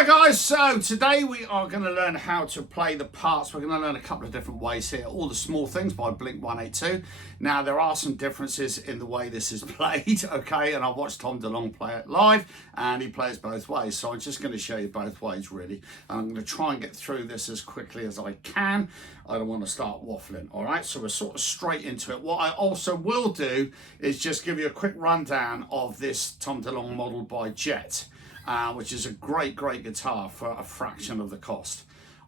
Hi guys, so today we are going to learn how to play the parts. We're going to learn a couple of different ways here. All the Small Things by Blink 182. Now there are some differences in the way this is played, okay, and I watched Tom DeLonge play it live and he plays both ways, so I'm just going to show you both ways really. And I'm going to try and get through this as quickly as I can. I don't want to start waffling, alright, so we're sort of straight into it. What I also will do is just give you a quick rundown of this Tom DeLonge model by Jet. Which is a great guitar for a fraction of the cost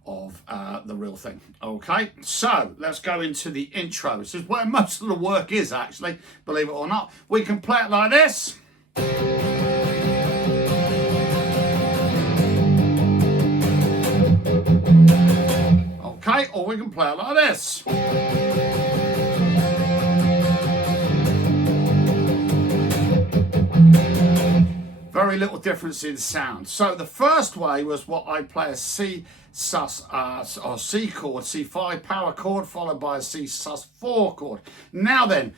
of the real thing. Okay, so let's go into the intro. This is where most of the work is actually, believe it or not. We can play it like this. Okay, or we can play it like this. Very little difference in sound. So the first way was what I play a C sus or C chord, C5 power chord, followed by a C sus4 chord. Now then,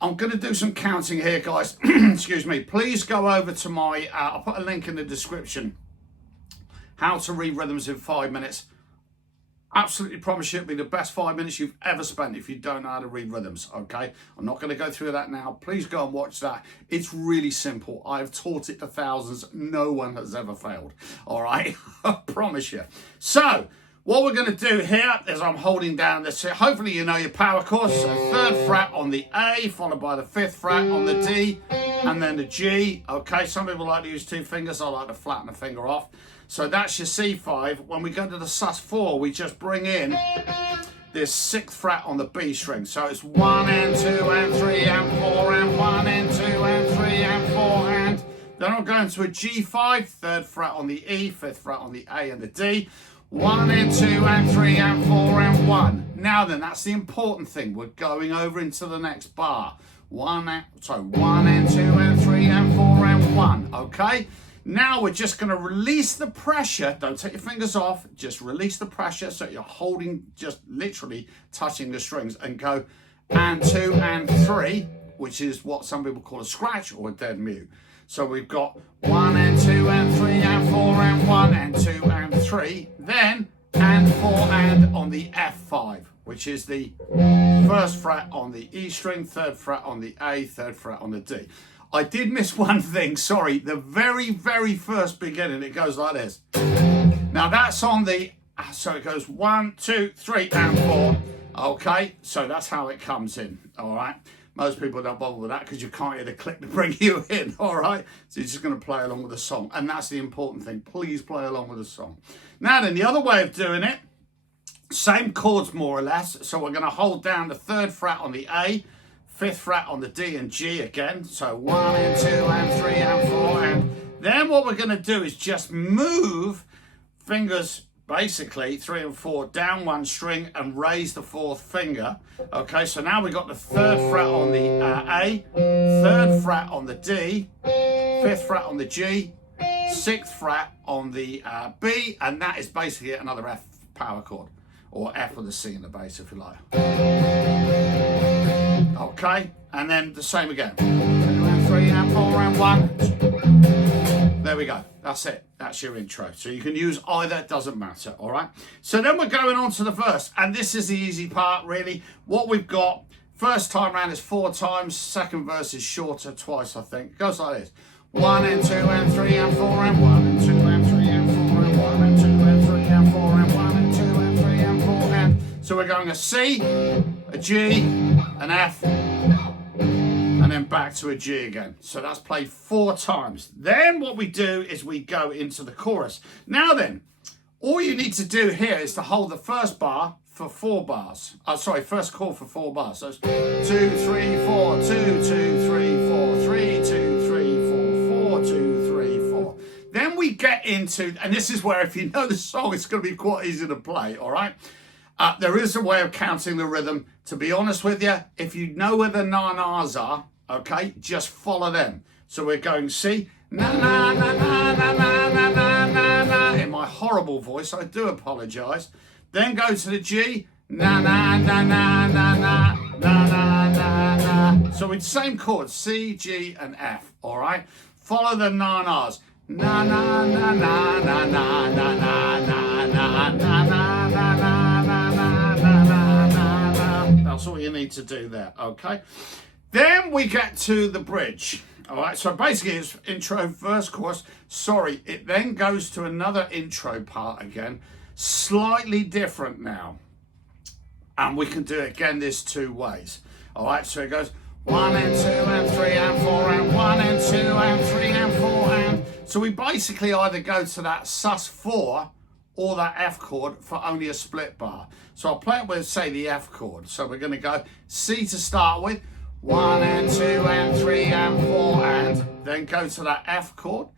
I'm going to do some counting here, guys. Excuse me. Please go over to my, I'll put a link in the description, how to read rhythms in 5 minutes. Absolutely promise you it'll be the best 5 minutes you've ever spent if you don't know how to read rhythms, okay? I'm not going to go through that now. Please go and watch that. It's really simple. I've taught it to thousands. No one has ever failed, all right? I promise you. So, what we're going to do here is I'm holding down this. Hopefully you know your power chords. So 3rd fret on the A, followed by the 5th fret on the D, and then the G, okay? Some people like to use 2 fingers. I like to flatten a finger off. So that's your C5. When we go to the sus4, we just bring in this 6th fret on the B string. So it's 1 and 2 and 3 and 4 and 1 and 2 and 3 and 4 and then I'll go into a G5, 3rd fret on the E, 5th fret on the A and the D. 1 and 2 and 3 and 4 and 1. Now then, that's the important thing. We're going over into the next bar. 1 and 2 and 3 and 4 and 1. Okay? Now we're just going to release the pressure. Don't take your fingers off. Just release the pressure so you're holding, just literally touching the strings, and go and 2 and 3, which is what some people call a scratch or a dead mute. So we've got 1 and 2 and 3 and 4 and 1 and 2 and 3. Then and 4 and on the F5, which is the 1st fret on the E string, 3rd fret on the A, 3rd fret on the D. I did miss one thing, sorry. The very first beginning, it goes like this. Now that's on the, so it goes 1, 2, 3 and 4. Okay, so that's how it comes in, all right? Most people don't bother with that because you can't hear the click to bring you in, all right? So you're just going to play along with the song. And that's the important thing. Please play along with the song. Now then, the other way of doing it, same chords more or less. So we're going to hold down the 3rd fret on the A, 5th fret on the D and G again. So 1 and 2 and 3 and 4. And then what we're going to do is just move fingers, basically 3 and 4, down 1 string and raise the 4th finger. Okay, so now we've got the 3rd fret on the A, 3rd fret on the D, 5th fret on the G, 6th fret on the B, and that is basically another F power chord, or F with a C in the bass if you like. Okay, and then the same again. 2 and 3 and 4 and 1. There we go. That's it. That's your intro. So you can use either, it doesn't matter, all right? So then we're going on to the verse, and this is the easy part, really. What we've got, first time round is 4 times, second verse is shorter, twice, I think. It goes like this. 1 and 2 and 3 and 4 and 1 and 2 and 3 and 4 and 1 and 2 and 3 and 4 and 1 and 2 and 3 and 4 and... So we're going a C, a G, an F, and then back to a G again. So that's played 4 times. Then what we do is we go into the chorus. Now then, all you need to do here is to hold the first bar for 4 bars. First chord for 4 bars. So it's 2, 3, 4, 2, 2, 3, 4, 3, 2, 3, 4, 4, 2, 3, 4. Then we get into, and this is where if you know the song, it's going to be quite easy to play, all right? There is a way of counting the rhythm. To be honest with you, if you know where the na-nas are, okay, just follow them. So we're going C, na na na na na na na na na na. In my horrible voice, I do apologise. Then go to the G, na na na na na na na na na na. So it's same chords, C, G, and F. All right. Follow the na-nas. Na na na na na na all you need to do there, okay? Then we get to the bridge. All right, so basically it's intro, verse, chorus. Sorry, it then goes to another intro part again, slightly different now. And we can do it again, there's two ways. All right, so it goes 1 and 2 and 3 and 4 and 1 and 2 and 3 and 4 and... So we basically either go to that sus4 or that F chord for only a split bar. So I'll play it with, say, the F chord. So we're going to go C to start with. 1 and 2 and 3 and 4 and then go to that F chord.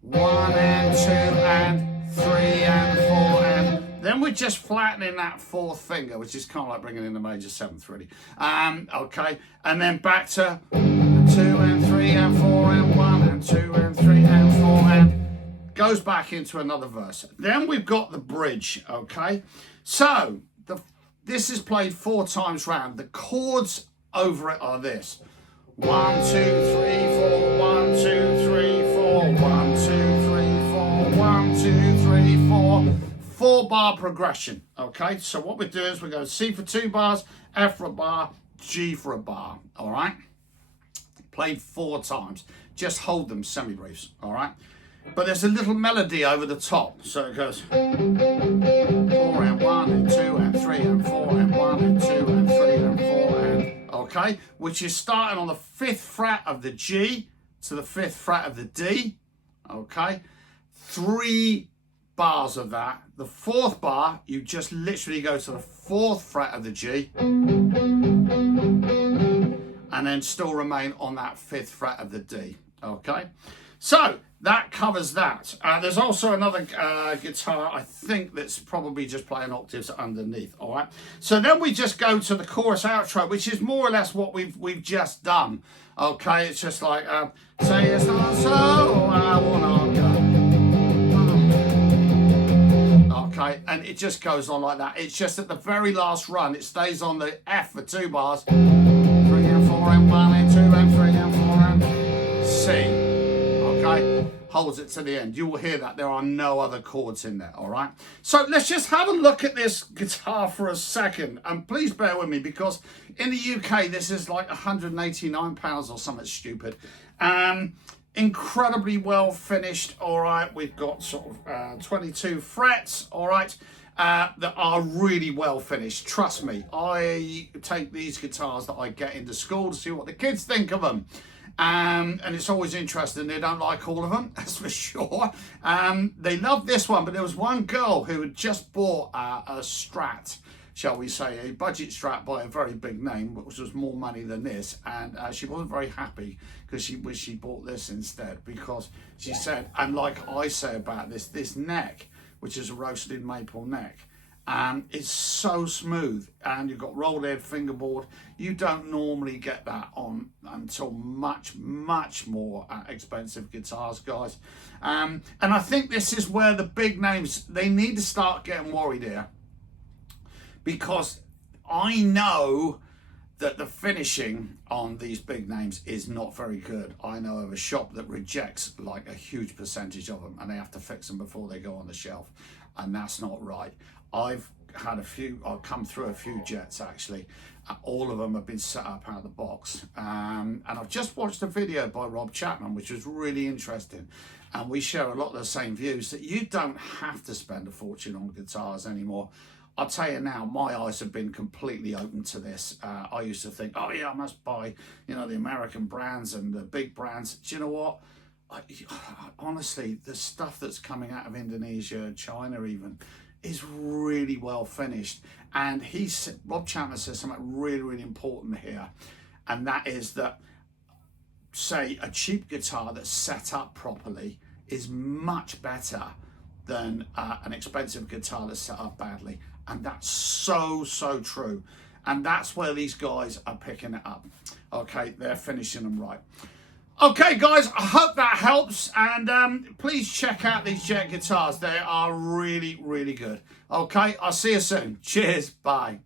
1 and 2 and 3 and 4 and then we're just flattening that fourth finger, which is kind of like bringing in the major seventh really. Okay, and then back to 2 and 3 and 4 and 1 and 2 and 3 and 4 and goes back into another verse. Then we've got the bridge, okay? So this is played 4 times round. The chords over it are this: 1 2 3 4 1 2 3 4 1 2 3 4 1 2 3 4 4-bar progression. Okay, so what we're doing is we're going C for 2 bars, F for a bar, G for a bar. All right, played 4 times. Just hold them semi-briefs. All right, but there's a little melody over the top, so it goes 4 and 1 and 2 and 3 and 4 and 1 and 2 and 3 and 4 and okay, which is starting on the 5th fret of the G to the 5th fret of the D. Okay, 3 bars of that. The 4th bar, you just literally go to the 4th fret of the G and then still remain on that 5th fret of the D. Okay, so that covers that. There's also another guitar, I think, that's probably just playing octaves underneath. All right, so then we just go to the chorus outro, which is more or less what we've just done. Okay, it's just like say it's not so, I will not go. Okay, and it just goes on like that. It's just at the very last run, it stays on the F for 2 bars, 3 and 4 and 1 and 2 and 3 and 4 and C. Okay, holds it to the end. You will hear that there are no other chords in there. All right, so let's just have a look at this guitar for a second, and please bear with me because in the UK this is like £189 or something stupid. Incredibly well finished. All right, we've got sort of 22 frets. All right, that are really well finished. Trust me, I take these guitars that I get into school to see what the kids think of them. And it's always interesting. They don't like all of them, that's for sure. They love this one, but there was one girl who had just bought a Strat, shall we say, a budget Strat by a very big name, which was more money than this, and she wasn't very happy because she wished she bought this instead, because she said, and like I say about this neck, which is a roasted maple neck, it's so smooth, and you've got rolled head fingerboard. You don't normally get that on until much more expensive guitars, guys. And I think this is where the big names, they need to start getting worried here, because I know that the finishing on these big names is not very good. I know of a shop that rejects like a huge percentage of them, and they have to fix them before they go on the shelf, and that's not right. I've come through a few Jets actually. All of them have been set up out of the box. And I've just watched a video by Rob Chapman, which was really interesting. And we share a lot of the same views, that you don't have to spend a fortune on guitars anymore. I'll tell you now, my eyes have been completely open to this. I used to think, oh yeah, I must buy, the American brands and the big brands. Do you know what? Honestly, the stuff that's coming out of Indonesia, China even, is really well finished. And Rob Chapman says something really, really important here. And that is that, say, a cheap guitar that's set up properly is much better than an expensive guitar that's set up badly. And that's so true. And that's where these guys are picking it up. Okay, they're finishing them right. Okay, guys, I hope that helps. And please check out these Jet guitars. They are really, really good. Okay, I'll see you soon. Cheers. Bye.